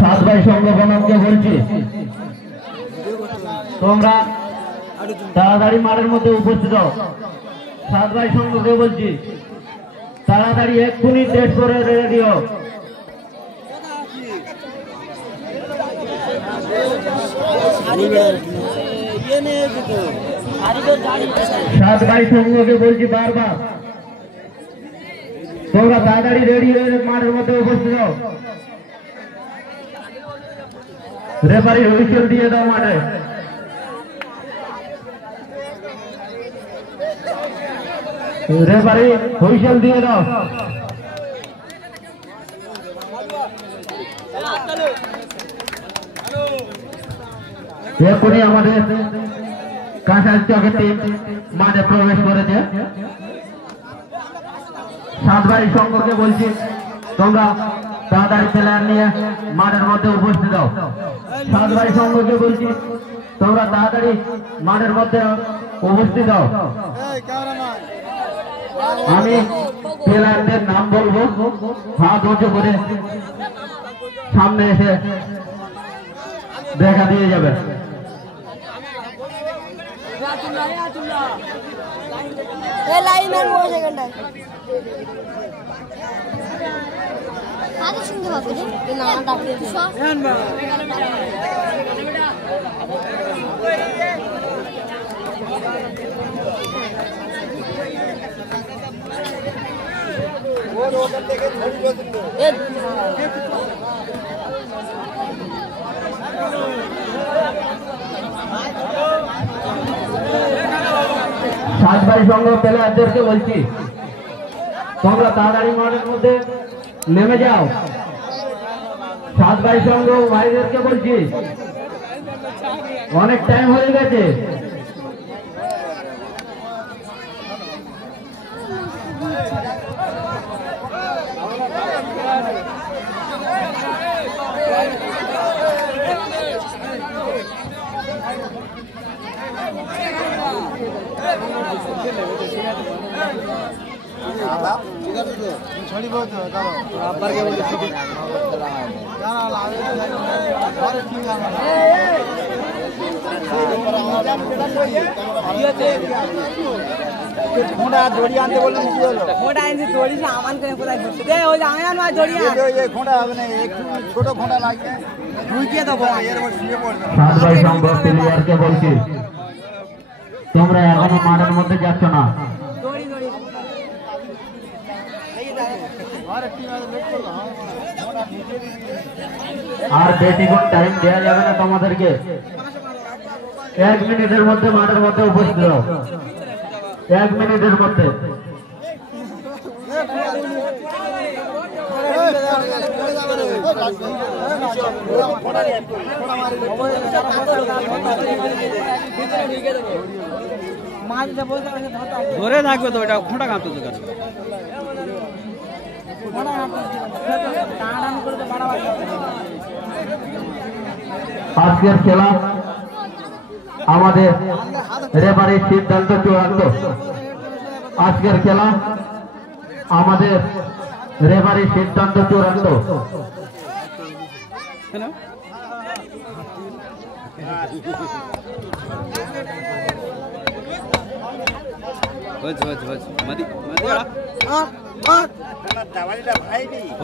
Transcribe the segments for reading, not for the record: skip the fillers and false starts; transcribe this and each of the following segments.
সাত ভাই সংগঠনকে বলছি তোমরা তাড়াতাড়ি মাঠের মধ্যে উপস্থিত হও। সাত ভাই সংঘকে বলছি তাড়াতাড়ি এক্ষুনি ড্রেস করে রেডি হও। সাত ভাই সংঘকে বলছি বারবার তোমরা তাড়াতাড়ি রেডি হয়ে মাঠের মধ্যে উপস্থিত হও। রেফারি হুইসেল দিয়ে দাও মাঠে। রেফারি হুইসেল দিয়ে দাও। এখনই আমাদের কাঁচাল চকের টিম মাঠে প্রবেশ করেছে। সাত ভাই সংঘকে বলছি তোমরা তাড়াতাড়ি প্লেয়ার নিয়ে মাঠের মধ্যে উপস্থিত হও। সাত ভাই সংঘকে বলছি তোমরা তাড়াতাড়ি মাঠের মধ্যে উপস্থিত হও। আমি প্লেয়ারদের নাম বলবো, হাত উঁচু করে সামনে এসে দেখা দিয়ে যাবে। সাত ভাই সংঘ প্লেয়ারদেরকে বলছি তোমরা তাড়াতাড়ি মাঠের মধ্যে নেমে যাও। সাত ভাই সংঘ ভাইদেরকে বলছি অনেক টাইম হয়ে গেছে। দড়ি আনতে বললেন কি হলো? খোঁটা আনছি, দড়ি সামান করে কোথায় ঘুরছে দে, ওই আমি আনবা দড়ি আন। এই খোঁটা হবে না, একটু ছোট খোঁটা লাগবে, ঢুকিয়ে দেবো এর উপর শুয়ে পড়বে। সাত ভাই সংঘ প্লেয়ারকে বলছি তোমরা এখনো মাঠের মধ্যে যাচ্ছ না। দড়ি দড়ি আর বেশিক্ষণ টাইম দেওয়া যাবে না তোমাদেরকে। 1 মিনিটের মধ্যে মাঠের মধ্যে উপস্থিত হও। 1 মিনিটের মধ্যে। ধরে থাকবে তো, ওটা খোঁটা কাঁপতে দোকান। আজকের খেলা আমাদের রেফারির সিদ্ধান্ত চূড়ান্ত। আজকের খেলা আমাদের রেফারির সিদ্ধান্ত চূড়ান্ত।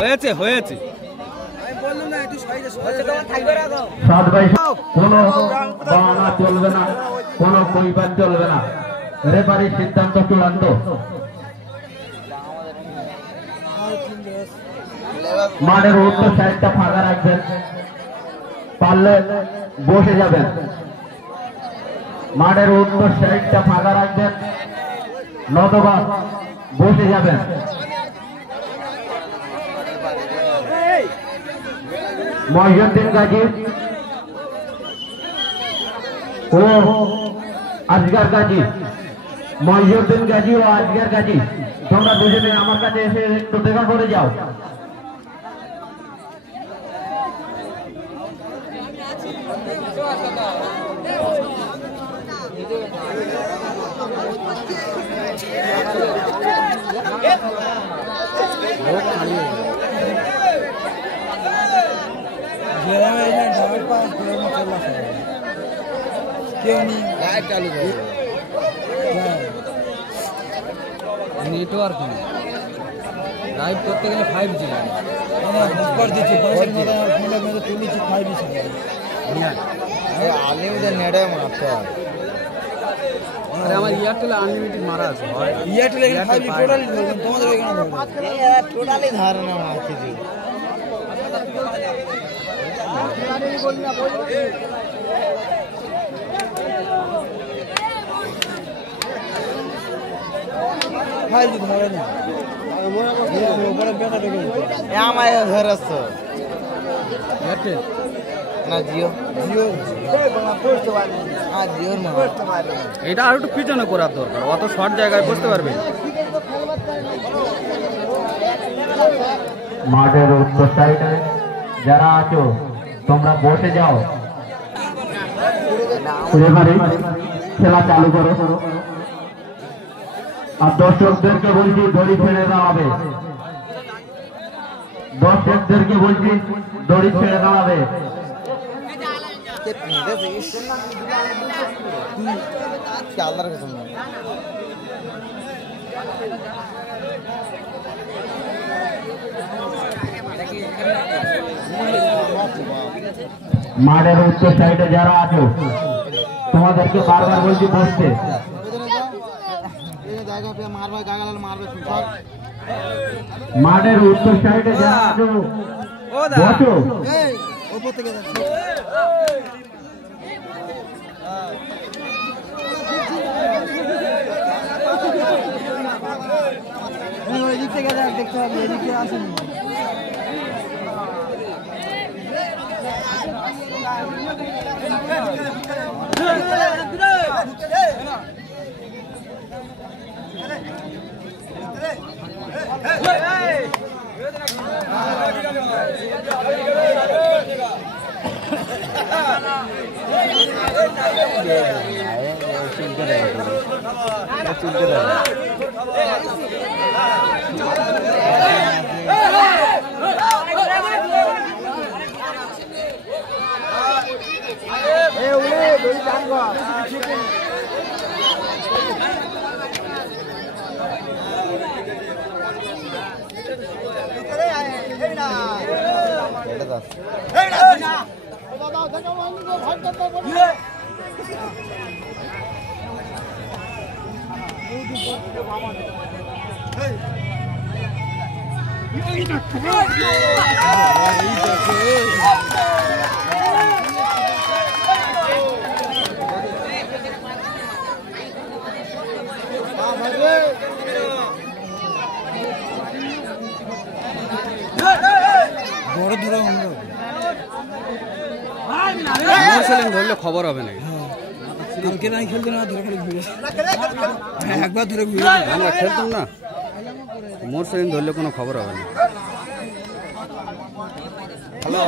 হয়েছে হয়েছে। সাত ভাই কোনো বাহানা চলবে না, কোনো কৈফিয়ত চলবে না। রেফারির সিদ্ধান্ত চূড়ান্ত। মাঠের উত্তর সাইডটা ফাঁকা রাখবেন, পারলে বসে যাবেন। মাঠের উত্তর সাইডটা ফাঁকা রাখবেন, নতবা বসে যাবেন। মহিউদ্দিন গাজী ও আজগার গাজী, মহিউদ্দিন গাজী ও আজগার গাজী, তোমরা দুজনে আমার কাছে এসে একটু দেখা করে যাও। কেউ নেই লাইট চালু করে নেটওয়ার্ক নেই লাইভ করতে গেলে 5G লাগে উপর দিচ্ছি বসের মধ্যে আর ফোনের মধ্যে তুলিছি 5G আলে ওদের নেড়ে মারতে হয় আরে আমার এয়ারটেল আনলিমিটেড মারা আছে এয়ারটেল এখানে 5G টোটালি তোমাদের এখানে টোটালি ধারণা আছে জি ফাইল ধরে না উপরে বেটা ঢুকে এ আমার ঘর আছে এয়ারটেল না জিও জিও পোস্ট মারবে হ্যাঁ জিওর মারবে এটা আর একটু পিছনে করার দরকার অত শর্ট জায়গায় বসতে পারবে মাঠের উত্তর সাইডে যারা আছো তোমরা বসে যাও রেফারি খেলা চালু করো আর দর্শকদেরকে বলছি দড়ি ছেড়ে দাঁড়াবে দর্শকদেরকে বলছি দড়ি ছেড়ে দাঁড়াবে মাঠের উত্তর সাইডে যারা আছো তোমাদেরকে বারবার বলছি বসতে মাঠের উত্তর সাইডে যারা আছো বসো এদিক থেকে দেখতে হবে এদিকে আসেনি বড় দূরে ধরলে খবর হবে না কালকে নাই খেলতে না ধরে খালি ঘুরে একবার ধরে ঘুরে আমরা খেলতাম না মোর সেদিন ধরলে কোনো খবর হবে না হ্যালো